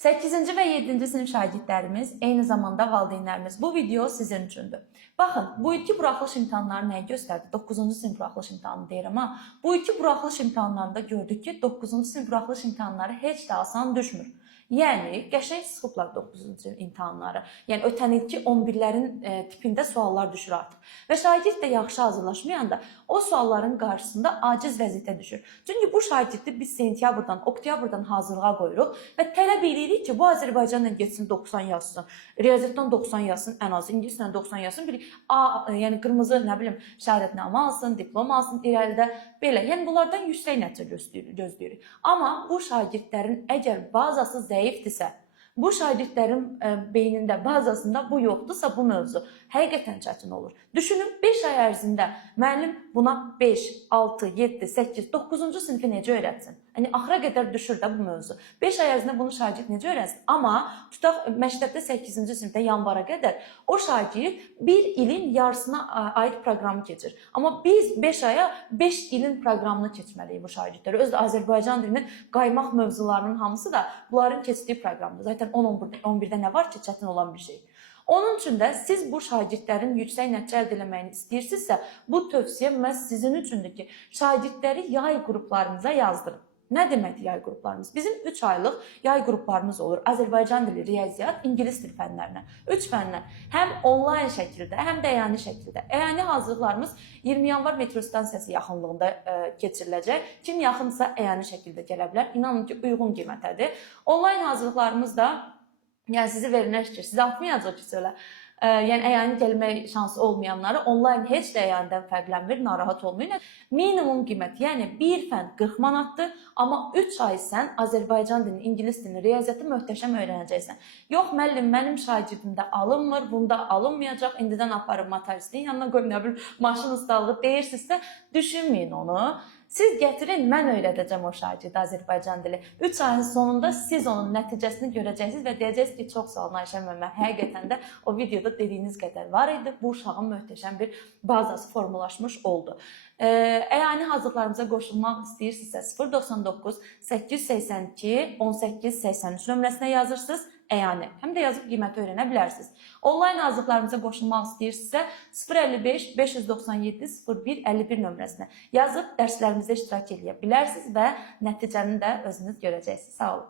8-ci və 7-ci sinif şagirdlərimiz, eyni zamanda valideynlərimiz, bu video sizin üçündür. Baxın, bu ilki buraxılış imtahanları nəyi göstərdi? 9-cu sinif buraxılış imtahanı deyirəm ha. Bu ilki buraxılış imtahanlarında gördük ki, 9-cu sinif buraxılış imtahanları heç də asan düşmür. Yəni, qəşəng sıxıblar 9-cu imtahanları. Yəni, ötən ilki 11-lərin tipində suallar düşür artıq. Və şagird də yaxşı hazırlaşmayanda o sualların qarşısında aciz vəziyyətə düşür. Çünki bu şagirdi biz sentyabrdan, oktyabrdan hazırlığa qoyuruq və tələb edirik ki, bu Azərbaycanla getsin 90 yazsın, riyaziyyatdan 90 yazsın, ən az ingilislə 90 yazsın, bir yəni qırmızı, nə bilim, şəhadətnamə alsın, diplom alsın, irəlidə belə. Yəni, bunlardan yüksək nəticə gözləyirik. Amma bu şagirdlərin əgər bazası zəifdirsə, bu şagirdlərin beynində, bazasında bu yoxdursa, bu mövzu həqiqətən çətin olur. Düşünün, 5 ay ərzində müəllim buna 5, 6, 7, 8, 9-cu sinifi necə öyrətsin? Yəni, axıra qədər düşür də bu mövzu. 5 ay ərzində bunu şagird necə öyrətsin? Amma tutaq, məktəbdə 8-ci sinifdə yanvara qədər o şagird 1 ilin yarısına aid proqramı keçir. Amma biz 5 aya 5 ilin proqramını keçməliyik bu şagirdləri. Özdə Azərbaycan dilinin qaymaq mövzularının hamısı da bunların keçdiyi proqramdır. Zaten 10-11-də nə var ki, çətin olan bir şey. Onun üçün də siz bu şagirdlərin yüksək nəticə əldə etməyini istəyirsinizsə, bu tövsiyə məhz sizin üçündür ki, şagirdləri yay qruplarınıza yazdırın. Nə deməkdir yay qruplarımız? Bizim 3 aylıq yay qruplarımız olur. Azərbaycan dili, riyaziyyat, ingilis dil fənlərinə. 3 fəndən həm onlayn şəkildə, həm də əyani şəkildə. Əyani hazırlıqlarımız 20 yanvar metro stansiyası yaxınlığında keçiriləcək. Kim yaxınsa əyani şəkildə gələ bilər. İnanın ki, uyğun qiymətədir. Onlayn hazırlıqlarımız da yəni sizi verilən fikir, sizə atmayacaq ki, söylə. Yəni, əyani gəlmək şansı olmayanları onlayn heç də əyanidən fərqlənmir, narahat olmayın. Minimum qiymət, yəni bir fənd 40 manatdır, amma 3 ay sən Azərbaycan dilini, ingilis dilini, riyaziyyatı möhtəşəm öyrənəcəksən. Yox, müəllim, mənim şagirdimdə alınmır, bunda alınmayacaq, indidən aparıb motoristin yanına qoyub, nə bilim, maşın ustalığı deyirsinizsə, düşünməyin onu. Siz gətirin, mən öyrədəcəm o şagirdə Azərbaycan dili. 3 ayın sonunda siz onun nəticəsini görəcəksiniz və deyəcəksiniz ki, çox sağ olun Ayşə müəllimə, həqiqətən də o videoda dediyiniz qədər var idi. Bu uşağın möhtəşəm bir bazası formalaşmış oldu. Əyani hazırlıqlarımıza qoşulmaq istəyirsinizsə 099 882 1883 nömrəsinə yazırsınız. Əyani. Həm də yazıb qiyməti öyrənə bilərsiniz. Onlayn hazırlıqlarımıza qoşulmaq istəyirsinizsə 055 597 01 51 nömrəsinə yazıb dərslərimizdə iştirak edə bilərsiniz və nəticəni də özünüz görəcəksiniz. Sağ olun.